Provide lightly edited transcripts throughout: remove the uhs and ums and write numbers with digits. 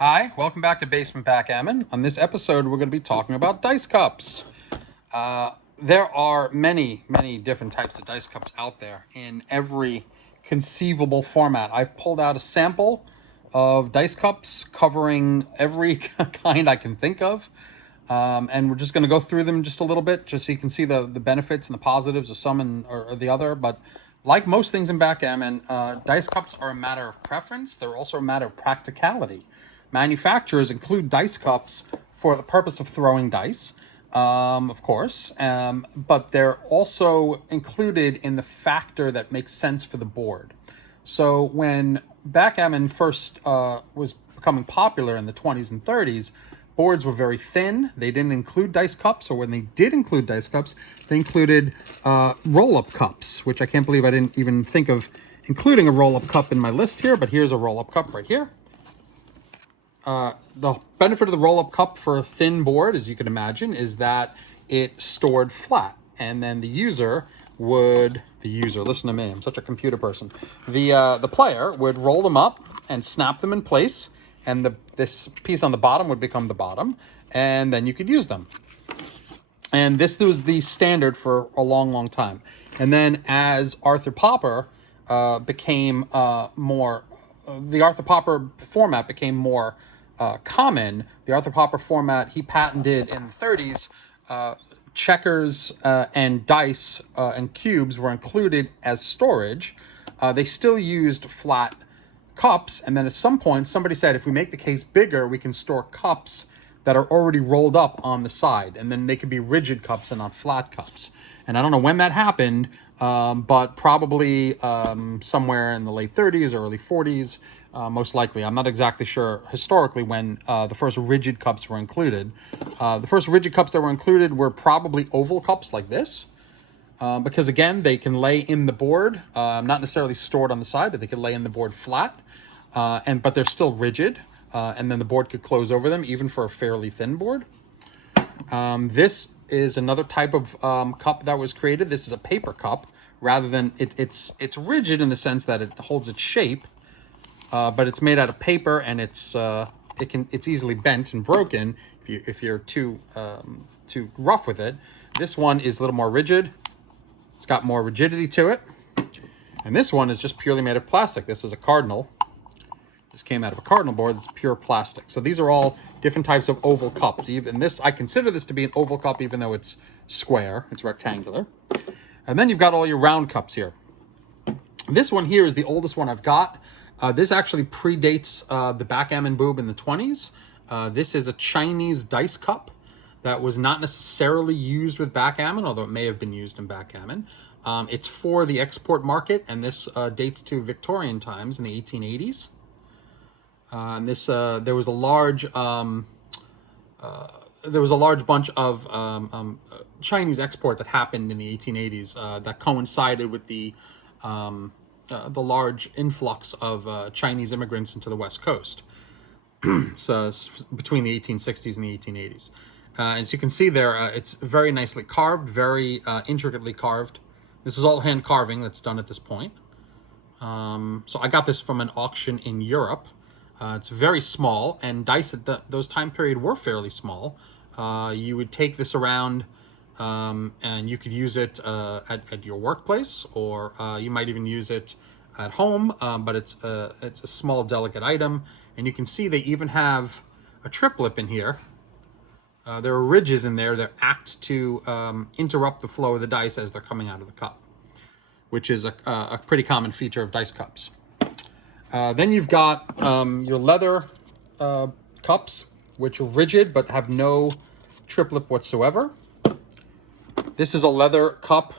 Hi, welcome back to Basement Backgammon. On this episode, we're going to be talking about dice cups. There are many different types of dice cups out there in every conceivable format. I've pulled out a sample of dice cups covering every kind I can think of. And we're just going to go through them just a little bit, just so you can see the benefits and the positives of some or the other. But like most things in backgammon, dice cups are a matter of preference. They're also a matter of practicality. Manufacturers include dice cups for the purpose of throwing dice, of course, but they're also included in the factor that makes sense for the board. So when backgammon first was becoming popular in the 20s and 30s, boards were very thin. They didn't include dice cups, or when they did include dice cups, they included roll-up cups, which I can't believe I didn't even think of including a roll-up cup in my list here, but here's a roll-up cup right here. The benefit of the roll-up cup for a thin board, as you can imagine, is that it stored flat, and then listen to me, I'm such a computer person. The player would roll them up and snap them in place, and this piece on the bottom would become the bottom, and then you could use them. And this was the standard for a long time. And then as Arthur Popper became more, the Arthur Popper format became more common. The Arthur Popper format he patented in the 30s. Checkers and dice and cubes were included as storage. They still used flat cups, and then at some point somebody said, if we make the case bigger, we can store cups that are already rolled up on the side, and then they could be rigid cups and not flat cups. And I don't know when that happened, but probably somewhere in the late 30s or early 40s, most likely. I'm not exactly sure historically when the first rigid cups were included. The first rigid cups that were included were probably oval cups like this, because again, they can lay in the board, not necessarily stored on the side, but they can lay in the board flat, but they're still rigid, and then the board could close over them, even for a fairly thin board. This is another type of cup that was created. This is a paper cup, rather than it's rigid in the sense that it holds its shape, but it's made out of paper, and it's easily bent and broken if you're too rough with it. This one is a little more rigid. It's got more rigidity to it. And this one is just purely made of plastic. This is a cardinal. This came out of a cardinal board that's pure plastic. So these are all different types of oval cups. Even this, I consider this to be an oval cup, even though it's square, it's rectangular. And then you've got all your round cups here. This one here is the oldest one I've got. This actually predates the backgammon boob in the 20s. This is a Chinese dice cup that was not necessarily used with backgammon, although it may have been used in backgammon. It's for the export market, and this dates to Victorian times in the 1880s. And this there was a large bunch of Chinese export that happened in the 1880s that coincided with the large influx of Chinese immigrants into the West Coast. So between the 1860s and the 1880s. As you can see there, it's very nicely carved, very intricately carved. This is all hand carving that's done at this point. So I got this from an auction in Europe. It's very small, and dice at those time period were fairly small. You would take this around, and you could use it at your workplace, or you might even use it at home. But it's a small, delicate item, and you can see they even have a triplet in here. There are ridges in there that act to interrupt the flow of the dice as they're coming out of the cup, which is a pretty common feature of dice cups. Then you've got your leather cups, which are rigid but have no triplet whatsoever. This is a leather cup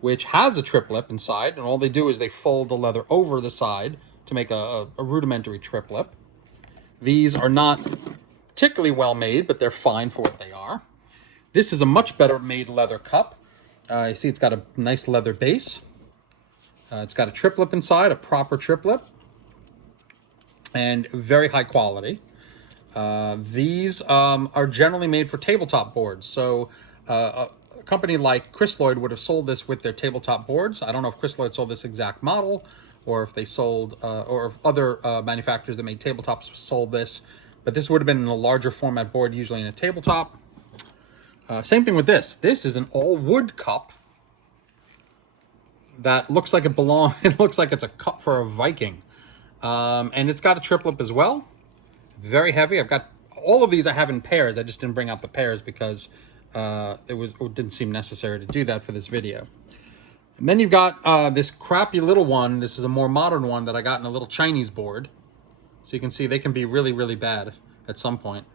which has a triplet inside, and all they do is they fold the leather over the side to make a rudimentary triplet. These are not particularly well made, but they're fine for what they are. This is a much better made leather cup. You see it's got a nice leather base. It's got a triplet inside, a proper triplet, and very high quality. These are generally made for tabletop boards. So a company like Chris Lloyd would have sold this with their tabletop boards. I don't know if Chris Lloyd sold this exact model, or if they sold, or if other manufacturers that made tabletops sold this. but this would have been in a larger format board, usually in a tabletop. Same thing with this. This is an all wood cup that looks like it belongs. It looks like it's a cup for a Viking, and it's got a triplet as well. Very heavy. I've got all of these. I have in pairs. I just didn't bring out the pairs because it didn't seem necessary to do that for this video. And then you've got this crappy little one. This is a more modern one that I got in a little Chinese board. So you can see they can be really, really bad at some point.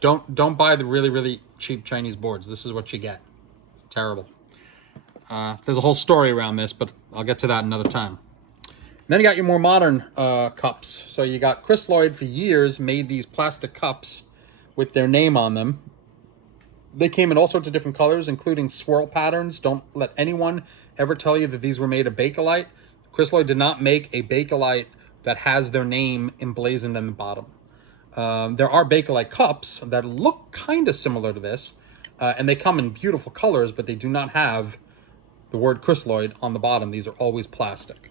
Don't buy the really, really cheap Chinese boards. This is what you get. Terrible. There's a whole story around this, but I'll get to that another time. And then you got your more modern cups. So you got Chris Lloyd for years made these plastic cups with their name on them. They came in all sorts of different colors, including swirl patterns. Don't let anyone ever tell you that these were made of Bakelite. Chris Lloyd did not make a Bakelite that has their name emblazoned in the bottom. There are Bakelite cups that look kind of similar to this, and they come in beautiful colors, but they do not have the word Chris Lloyd on the bottom. These are always plastic.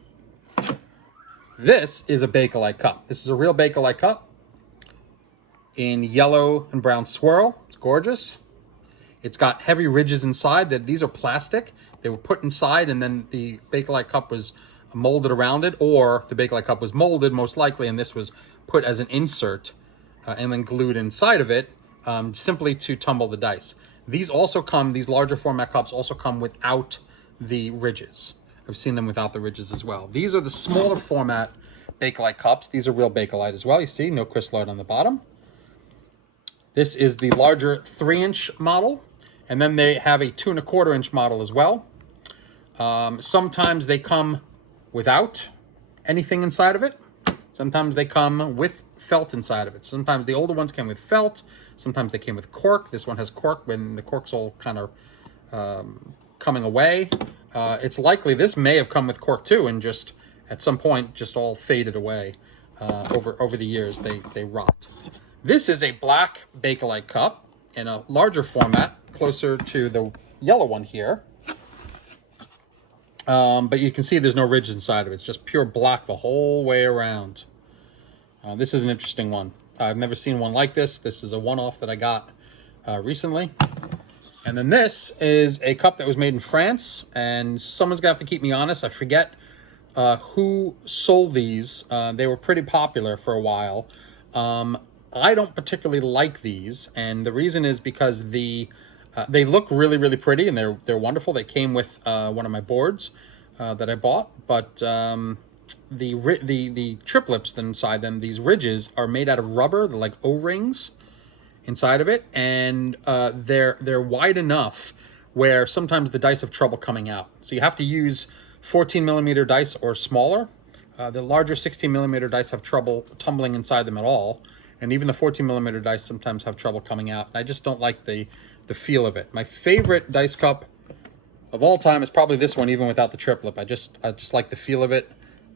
This is a Bakelite cup. This is a real Bakelite cup in yellow and brown swirl. It's gorgeous. It's got heavy ridges inside. These are plastic. They were put inside, and then the Bakelite cup was molded around it, or the Bakelite cup was molded most likely, and this was put as an insert and then glued inside of it simply to tumble the dice. These larger format cups also come without the ridges. I've seen them without the ridges as well. These are the smaller format Bakelite cups. These are real Bakelite as well. You see, no Chris Lloyd on the bottom. This is the larger 3-inch model, and then they have a 2 1/4-inch model as well. Sometimes they come without anything inside of it. Sometimes they come with felt inside of it. Sometimes the older ones came with felt. Sometimes they came with cork. This one has cork when the cork's all kind of coming away. It's likely this may have come with cork too, and just at some point just all faded away over the years. They rot. This is a black Bakelite cup in a larger format, closer to the yellow one here. But you can see there's no ridge inside of it. It's just pure black the whole way around. This is an interesting one. I've never seen one like this. This is a one-off that I got recently. And then this is a cup that was made in France, and someone's gonna have to keep me honest. I forget who sold these. They were pretty popular for a while. I don't particularly like these, and the reason is because they look really, really pretty, and they're wonderful. They came with one of my boards that I bought, but the triplets inside them, these ridges, are made out of rubber. They're like O-rings inside of it, and they're wide enough where sometimes the dice have trouble coming out. So you have to use 14mm dice or smaller. The larger 16mm dice have trouble tumbling inside them at all, and even the 14mm dice sometimes have trouble coming out. I just don't like the feel of it. My favorite dice cup of all time is probably this one, even without the triplet. I just like the feel of it.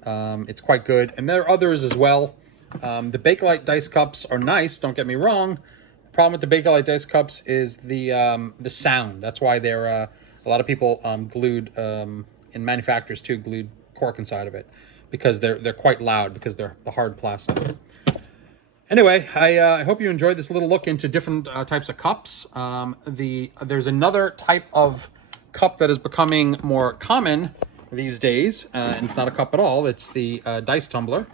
It's quite good, and there are others as well. The Bakelite dice cups are nice, don't get me wrong. The problem with the Bakelite dice cups is the sound. That's why they're a lot of people glued, and manufacturers too, glued cork inside of it, because they're quite loud, because they're the hard plastic. Anyway, I hope you enjoyed this little look into different types of cups. There's another type of cup that is becoming more common these days, and it's not a cup at all. It's the dice tumbler,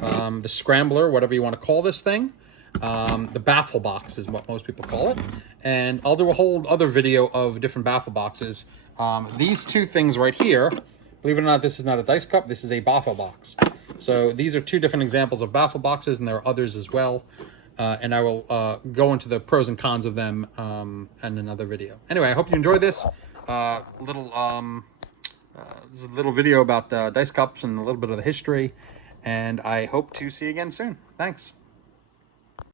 the scrambler, whatever you want to call this thing. The baffle box is what most people call it. And I'll do a whole other video of different baffle boxes. These two things right here, believe it or not, this is not a dice cup. This is a baffle box. So these are two different examples of baffle boxes, and there are others as well. And I will go into the pros and cons of them in another video. Anyway, I hope you enjoyed this this is a little video about dice cups and a little bit of the history. And I hope to see you again soon. Thanks.